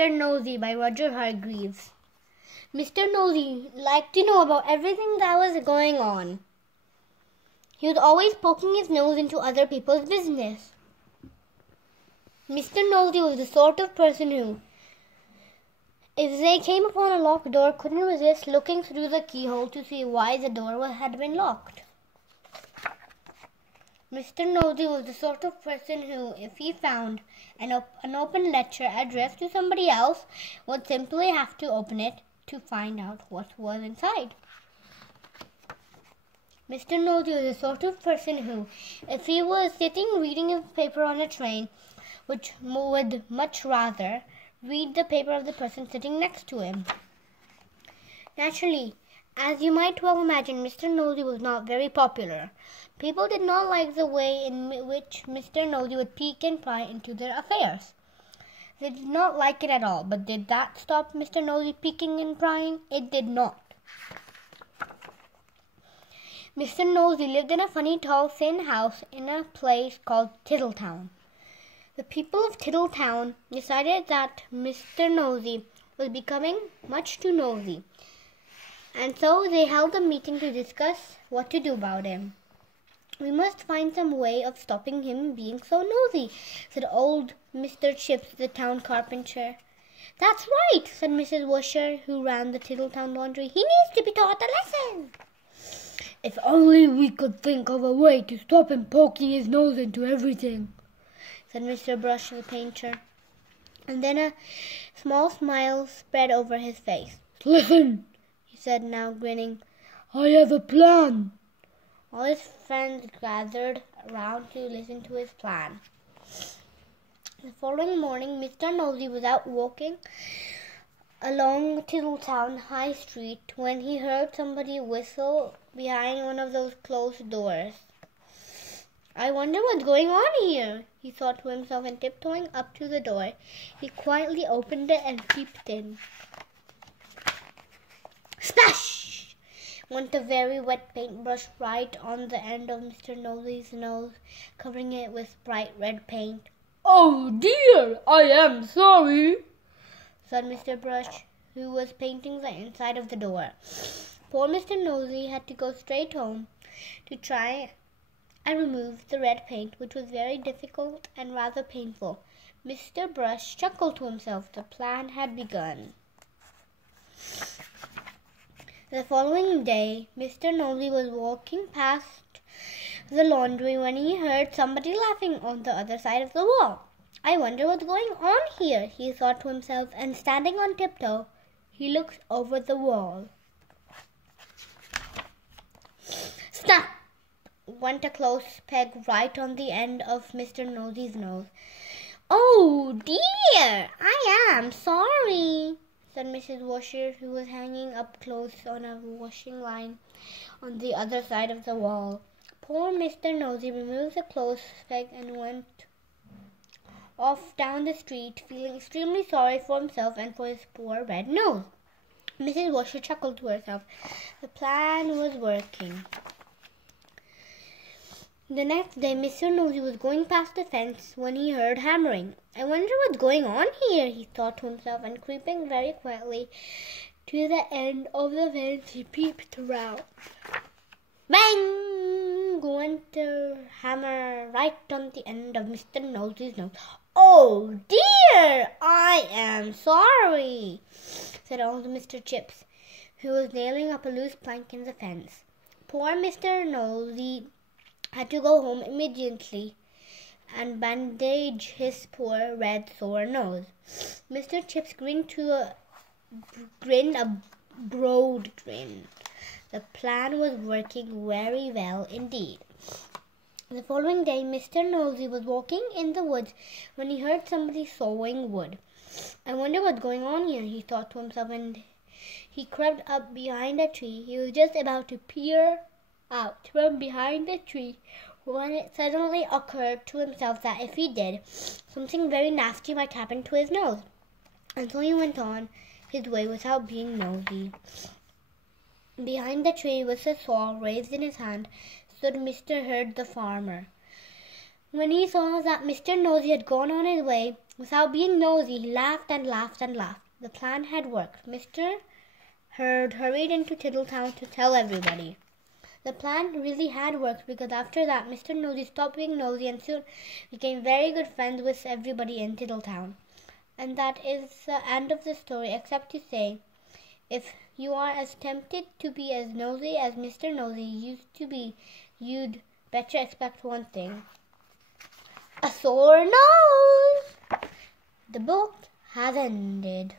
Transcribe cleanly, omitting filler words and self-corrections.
Mr. Nosey by Roger Hargreaves. Mr. Nosey liked to know about everything that was going on. He was always poking his nose into other people's business. Mr. Nosey was the sort of person who, if they came upon a locked door, couldn't resist looking through the keyhole to see why the door had been locked. Mr. Nosey was the sort of person who, if he found an open letter addressed to somebody else, would simply have to open it to find out what was inside. Mr. Nosey was the sort of person who, if he was sitting reading his paper on a train, would much rather read the paper of the person sitting next to him. Naturally, as you might well imagine, Mr. Nosey was not very popular. People did not like the way in which Mr. Nosey would peek and pry into their affairs. They did not like it at all, but did that stop Mr. Nosey peeking and prying? It did not. Mr. Nosey lived in a funny, tall, thin house in a place called Tiddletown. The people of Tiddletown decided that Mr. Nosey was becoming much too nosy, and so they held a meeting to discuss what to do about him. "We must find some way of stopping him being so nosy," said old Mr. Chips, the town carpenter. "That's right," said Mrs. Washer, who ran the Tiddletown laundry. "He needs to be taught a lesson." "If only we could think of a way to stop him poking his nose into everything," said Mr. Brush, the painter. And then a small smile spread over his face. "Listen," he said, now grinning. "I have a plan." All his friends gathered around to listen to his plan. The following morning, Mr. Nosey was out walking along Tiddletown High Street when he heard somebody whistle behind one of those closed doors. "I wonder what's going on here," he thought to himself, and tiptoeing up to the door, he quietly opened it and peeped in. Splash! Went a very wet paintbrush right on the end of Mr. Nosey's nose, covering it with bright red paint. "Oh dear, I am sorry," said Mr. Brush, who was painting the inside of the door. Poor Mr. Nosey had to go straight home to try and remove the red paint, which was very difficult and rather painful. Mr. Brush chuckled to himself. The plan had begun. The following day, Mr. Nosey was walking past the laundry when he heard somebody laughing on the other side of the wall. "I wonder what's going on here," he thought to himself, and standing on tiptoe, he looked over the wall. Snap! Went a close peg right on the end of Mr. Nosey's nose. "Oh dear, I am sorry," said Mrs. Washer, who was hanging up clothes on a washing line on the other side of the wall. Poor Mr. Nosey removed the clothes peg and went off down the street, feeling extremely sorry for himself and for his poor red nose. Mrs. Washer chuckled to herself. The plan was working. The next day, Mr. Nosey was going past the fence when he heard hammering. "I wonder what's going on here," he thought to himself, and creeping very quietly to the end of the fence, he peeped around. Bang! Went a hammer right on the end of Mr. Nosey's nose. "Oh dear, I am sorry," said old Mr. Chips, who was nailing up a loose plank in the fence. Poor Mr. Nosey had to go home immediately and bandage his poor red sore nose. Mr. Chips grinned a broad grin. The plan was working very well indeed. The following day, Mr. Nosey was walking in the woods when he heard somebody sawing wood. "I wonder what's going on here," he thought to himself, and he crept up behind a tree. He was just about to peer out from behind the tree when it suddenly occurred to himself that if he did, something very nasty might happen to his nose. And so he went on his way without being nosy. Behind the tree, with a saw raised in his hand, stood Mr. Herd the farmer. When he saw that Mr. Nosey had gone on his way without being nosy, he laughed and laughed and laughed. The plan had worked. Mr. Herd hurried into Tiddletown to tell everybody. The plan really had worked, because after that Mr. Nosey stopped being nosy and soon became very good friends with everybody in Tiddletown. And that is the end of the story, except to say, if you are as tempted to be as nosy as Mr. Nosey used to be, you'd better expect one thing: a sore nose. The book has ended.